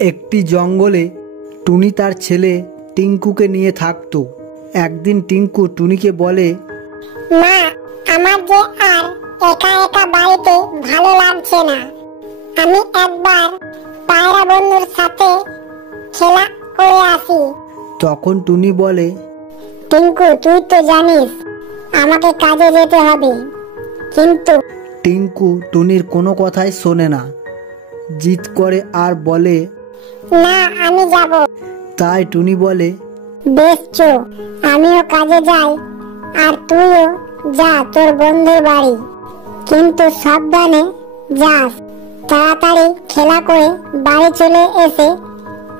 একটি জঙ্গলে টুনি তার ছেলে টিঙ্কুকে নিয়ে থাকতো। একদিন টিঙ্কু টুনিকে বলে, মা, আমার যে আর একা একা বাড়িতে ভালো লাগছে না, আমি একবার পায়রা বন্ধুর সাথে খেলা করে আসি। তখন টুনি বলে, টিঙ্কু, তুই তো জানিস আমাকে কাজে যেতে হবে। কিন্তু টিঙ্কু টুনির কোনো কথাই শোনে না, জিদ করে আর বলে, না, আমি যাব। তাই টুনি বলে, বেশ, চো, আমিও কাজে যাই আর তুইও যা তোর বন্ধুর বাড়ি, কিন্তু সাবধানে যাস। তাড়াতাড়ি খেলা করে বাড়ি চলে এসে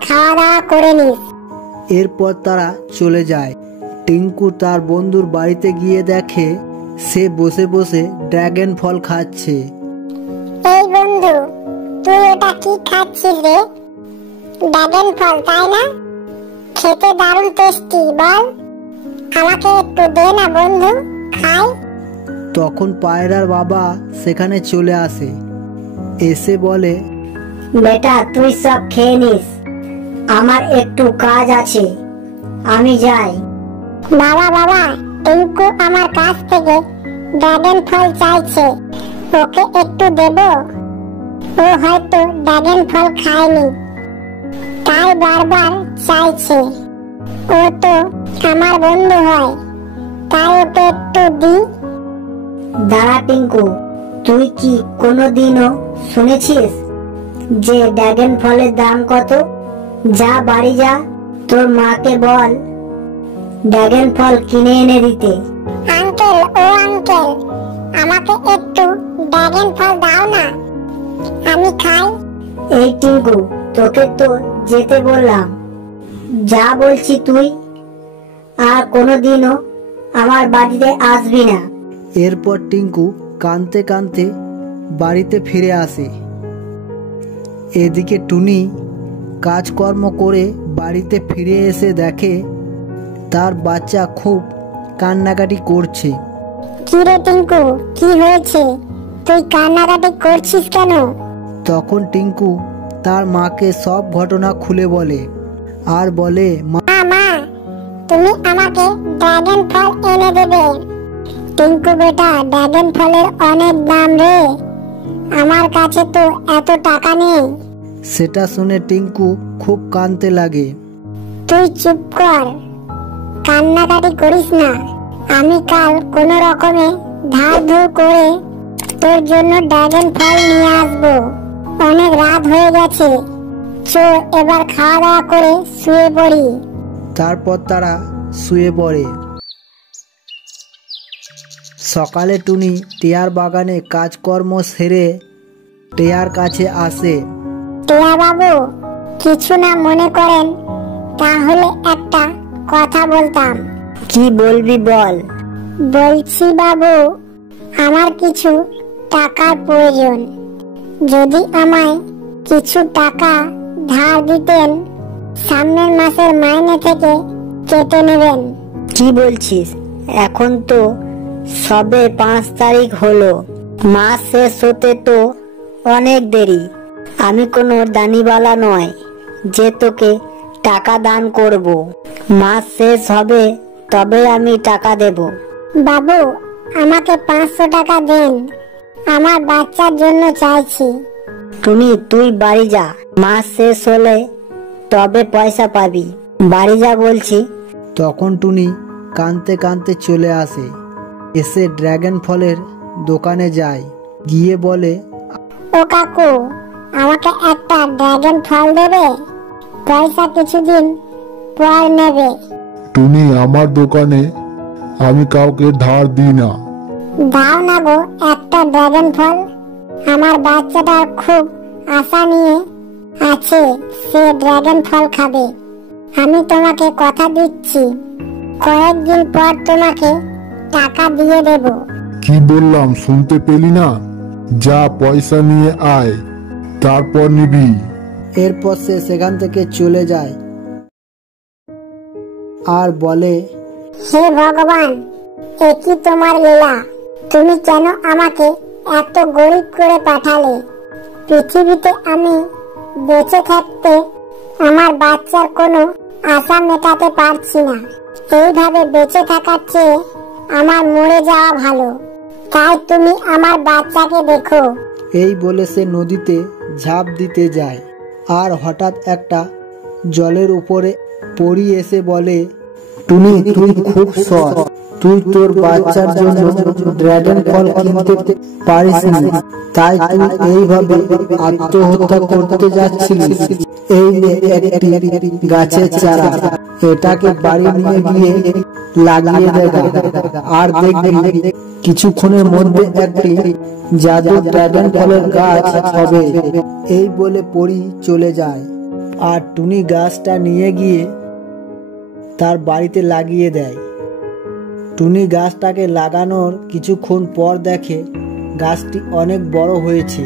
খাওয়া দাওয়া করে নিস। এরপর তারা চলে যায়। টিঙ্কু তার বন্ধুর বাড়িতে গিয়ে দেখে সে বসে বসে ড্রাগন ফল খাচ্ছে। এই বন্ধু, তুই ওটা কি খাচ্ছিস রে? ড্রাগন ফল, তাই না? খেতে দারুণ টেস্টি, বল আমাকে একটু দে না বন্ধু, খাই। তখন পায়রার বাবা সেখানে চলে আসে, এসে বলে, বেটা, তুই সব খেয়ে নিস, আমার একটু কাজ আছে, আমি যাই। বাবা, বাবা, টিঙ্কু আমার কাছ থেকে ড্রাগন ফল চাইছে, ওকে একটু দেব? ও হয়তো ড্রাগন ফল খায়নি, তাই বারবার চাইছে। ও তো আমার বন্ধু হয়, তাই ওকে একটু দি। দাঁড়া টিঙ্কু, তুই কি কোনোদিনও শুনেছিস যে ড্রাগন ফলের দাম কত? যা বাড়ি যা, তোর মাকে বল ড্রাগন ফল কিনে এনে দিতে। আঙ্কেল, ও আঙ্কেল, আমাকে একটু ড্রাগন ফল দাও না, আমি খাই। এই টিঙ্কু, তোকে তো যেতে বললাম, যা বলছি তুই আর কোনোদিনও আমার বাড়িতে আসবি না। এরপর টিঙ্কু কাঁদতে কাঁদতে বাড়িতে ফিরে আসে। এদিকে টুনি কাজকর্ম করে বাড়িতে ফিরে এসে দেখে তার বাচ্চা খুব কান্নাকাটি করছে। কি রে টিঙ্কু, কি হয়েছে? তুই কান্নাকাটি করছিস কেন? তখন টিঙ্কু তার মাকে সব ঘটনা খুলে বলে আর বলে, মা, মা, তুমি আমাকে ড্রাগন ফল এনে দেবে। টিঙ্কু বেটা, ড্রাগন ফলের অনেক দাম রে, আমার কাছে তো এত টাকা নেই। সেটা শুনে টিঙ্কু খুব কাঁদতে লাগে। তুই চুপ কর, কান্নাকাটি করিস না, আমি কাল কোন রকমে ধার ধুর করে তোর জন্য ড্রাগন ফল নিয়ে আসবো। অনেক রাত হয়ে গেছে, চো এবার খাওয়া দাওয়া করে শুয়ে পড়ি। তারপর তারা শুয়ে পড়ে। সকালে টুনি টিয়ার বাগানে কাজকর্ম সেরে টিয়ার কাছে আসে। টিয়া বাবু, কিছু না মনে করেন তাহলে একটা কথা বলতাম। কি বলবি বল। বলছি বাবু, আমার কিছু টাকার প্রয়োজন, যদি আমায় কিছু টাকা ধার দিতেন, সামনের মাসের মাইনে থেকে কেটে নেবেন। কি বলছিস? এখন তো সবে 5 তারিখ হলো, মাস শেষ হতে তো অনেক দেরি। আমি কোনো দানিওয়ালা নয় যে তোকে টাকা দান করব। মাস শেষ হবে তবে আমি টাকা দেব। বাবু, আমাকে 500 টাকা দেন, আমার বাচ্চার জন্য চাইছি। টুনি, তুই বাড়ি যা, মাস শেষ হলে তবে পয়সা পাবি, বাড়ি যা বলছি। তখন টুনি কাঁদতে কাঁদতে চলে আসে, এসে ড্রাগন ফলের দোকানে যায়, গিয়ে বলে, ও কাকু, আমাকে একটা ড্রাগন ফল দেবে? পয়সা কিছুদিন পর নেবে। টুনি, আমার দোকানে আমি কাউকে ধার দিই না। দাও না গো একটা ড্রাগন ফল, আমার বাচ্চাটা খুব আশা নিয়ে আছে, সে ড্রাগন ফল খাবে। আমি তোমাকে কথা দিচ্ছি, কয়েকদিন পর তোমাকে টাকা দিয়ে দেব। কি বললাম শুনতে পেলি না? যা পয়সা নিয়ে আয়, তারপর নিবি। এরপর সে সেখান থেকে চলে যায় আর বলে, হে ভগবান, এ কি তোমার লীলা? তুমি কেন আমাকে এত গরিব করে পাঠালে? পৃথিবীতে আমি বেঁচে থাকতে আমার বাচ্চার কোনো আশা মেটাতে পারছি না। এইভাবে বেঁচে থাকার চেয়ে আমার মরে যাওয়া ভালো। তাই তুমি আমার বাচ্চাকে দেখো। এই বলে সে নদীতে ঝাঁপ দিতে যায়। আর হঠাৎ একটা জলের উপরে পড়ি এসে বলে, টুনি তুই খুব সৎ, তুই তোর বাচ্চার জন্য ড্রাগন ফল কিনতে পারিসনি, তাই তুই এইভাবে আত্মহত্যা করতে যাচ্ছিলিস। এই নে একটি গাছের চারা, এটাকে বাড়ি নিয়ে গিয়ে লাগিয়ে দেখা, আর দেখবি কিছুক্ষণের মধ্যে একটি জাদু ড্রাগন ফলের গাছ হবে। এই বলে পরী চলে যায়। আর টুনি গাছটা নিয়ে গিয়ে তার বাড়িতে লাগিয়ে দেয়। টুনি গাছটাকে লাগানোর কিছুক্ষণ পর দেখে গাছটি অনেক বড় হয়েছে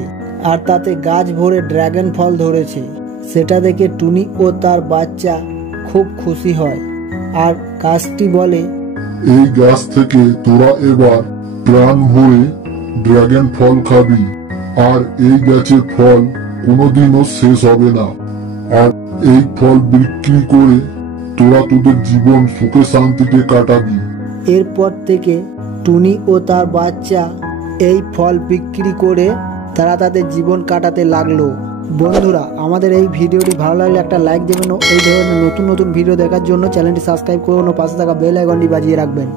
আর তাতে গাছ ভরে ড্রাগন ফল ধরেছে। সেটা দেখে টুনি ও তার বাচ্চা খুব খুশি হয়। আর গাছটি বলে, এই গাছ থেকে তোরা এবার প্রাণ ভরে ড্রাগন ফল খাবি, আর এই গাছের ফল কোনোদিনও শেষ হবে না। আর এই ফল বিক্রি করে তোরা তোদের জীবন সুখে শান্তিতে কাটাবি। এরপর থেকে টুনি ও তার বাচ্চা এই ফল বিক্রি করে তারা তাদের জীবন কাটাতে লাগলো। বন্ধুরা, আমাদের এই ভিডিওটি ভালো লাগলে একটা লাইক দেবেন ও এই ধরনের নতুন নতুন ভিডিও দেখার জন্য চ্যানেলটি সাবস্ক্রাইব করুন ও পাশে থাকা বেল আইকনটি বাজিয়ে রাখবেন।